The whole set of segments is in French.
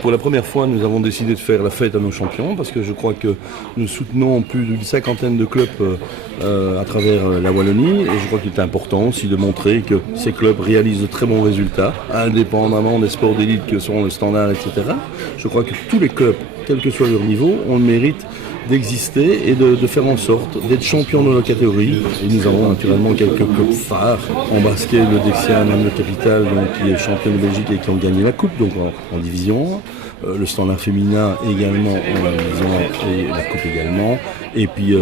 Pour la première fois, nous avons décidé de faire la fête à nos champions parce que je crois que nous soutenons plus d'une cinquantaine de clubs à travers la Wallonie et je crois qu'il est important aussi de montrer que ces clubs réalisent de très bons résultats, indépendamment des sports d'élite que sont le Standard, etc. Je crois que tous les clubs, quel que soit leur niveau, ont le mérite d'exister et de faire en sorte d'être champions de leur catégorie. Et nous avons naturellement quelques clubs phares. En basket, le Dexia, même le Capital, donc, qui est champion de Belgique et qui ont gagné la coupe, donc en division 1. Le Standard féminin également en division 1 et la coupe également. Et puis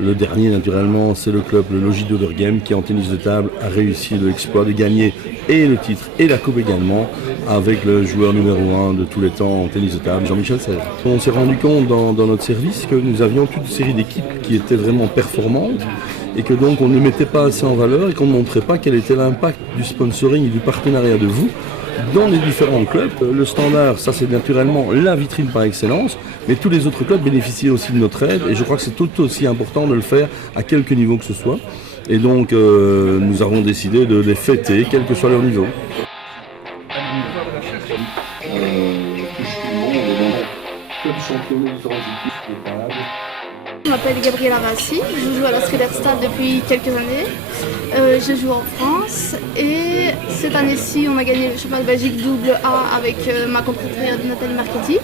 le dernier naturellement c'est le club, le Logis d'Overgame qui en tennis de table a réussi l'exploit de gagner et le titre et la coupe également avec le joueur numéro 1 de tous les temps en tennis de table, Jean-Michel Serre. On s'est rendu compte dans notre service que nous avions toute une série d'équipes qui étaient vraiment performantes et que donc on ne mettait pas assez en valeur et qu'on ne montrait pas quel était l'impact du sponsoring et du partenariat de vous dans les différents clubs. Le Standard, ça c'est naturellement la vitrine par excellence, mais tous les autres clubs bénéficient aussi de notre aide et je crois que c'est tout aussi important de le faire à quelque niveau que ce soit. Et donc nous avons décidé de les fêter, quel que soit leur niveau. Je m'appelle Gabriela Rassi, je joue à la Stad depuis quelques années. Je joue en France et cette année-ci on a gagné le championnat de Belgique double A avec ma compatriote Nathalie Marchetti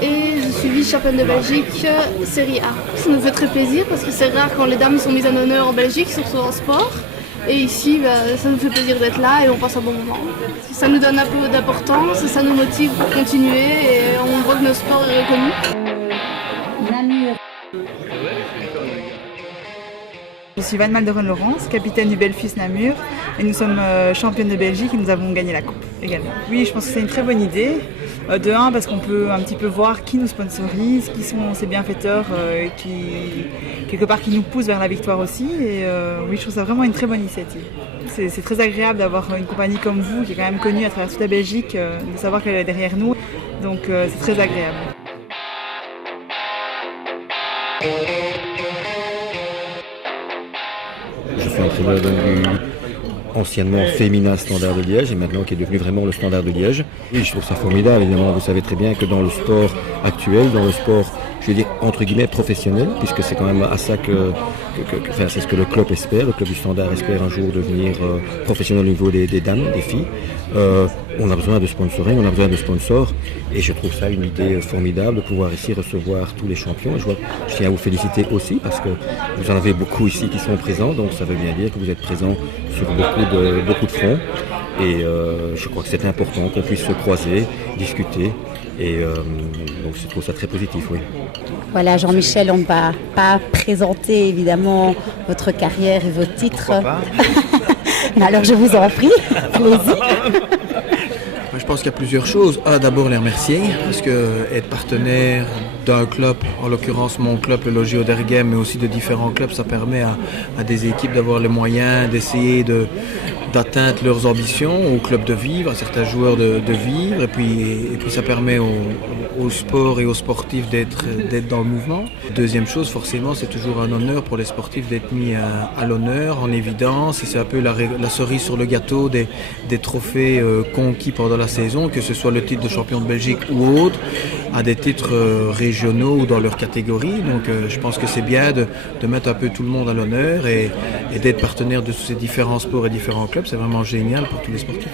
et je suis vice-championne de Belgique série A. Ça nous fait très plaisir parce que c'est rare quand les dames sont mises en honneur en Belgique, surtout en sport. Et ici, ça nous fait plaisir d'être là et on passe un bon moment. Ça nous donne un peu d'importance, ça nous motive pour continuer et on voit que notre sport est reconnu. Namur. Je suis Van Malderen-Laurence, capitaine du Belfus Namur et nous sommes championnes de Belgique et nous avons gagné la coupe également. Oui, je pense que c'est une très bonne idée. De un, parce qu'on peut un petit peu voir qui nous sponsorise, qui sont ces bienfaiteurs qui, quelque part, qui nous poussent vers la victoire aussi. Et oui, je trouve ça vraiment une très bonne initiative. C'est très agréable d'avoir une compagnie comme vous, qui est quand même connue à travers toute la Belgique, de savoir qu'elle est derrière nous. Donc c'est très agréable. Je suis entraîneur du anciennement féminin Standard de Liège et maintenant qui est devenu vraiment le Standard de Liège. Oui, je trouve ça formidable, évidemment. Vous savez très bien que dans le sport actuel, dans le sport, je vais dire entre guillemets professionnel, puisque c'est quand même à ça enfin, c'est ce que le club espère. Le club du Standard espère un jour devenir professionnel au niveau des dames, des filles. On a besoin de sponsoring, on a besoin de sponsors et je trouve ça une idée formidable de pouvoir ici recevoir tous les champions. Je tiens à vous féliciter aussi parce que vous en avez beaucoup ici qui sont présents, donc ça veut bien dire que vous êtes présents sur beaucoup de fronts et je crois que c'est important qu'on puisse se croiser, discuter et donc je trouve ça très positif, oui. Voilà, Jean-Michel, on ne va pas présenter évidemment votre carrière et vos titres. Pourquoi pas? Alors je vous en prie, plaisir. Je pense qu'il y a plusieurs choses. D'abord les remercier, parce que être partenaire d'un club, en l'occurrence mon club, le Logis Oderghem, mais aussi de différents clubs, ça permet à des équipes d'avoir les moyens d'essayer d'atteindre leurs ambitions, au club de vivre, à certains joueurs de vivre, et puis ça permet au sport et aux sportifs d'être dans le mouvement. Deuxième chose, forcément, c'est toujours un honneur pour les sportifs d'être mis à l'honneur, en évidence, et c'est un peu la cerise sur le gâteau des trophées conquis pendant la saison, que ce soit le titre de champion de Belgique ou autre, à des titres régionaux ou dans leur catégorie. Donc je pense que c'est bien de mettre un peu tout le monde à l'honneur et d'être partenaire de tous ces différents sports et différents clubs. C'est vraiment génial pour tous les sportifs.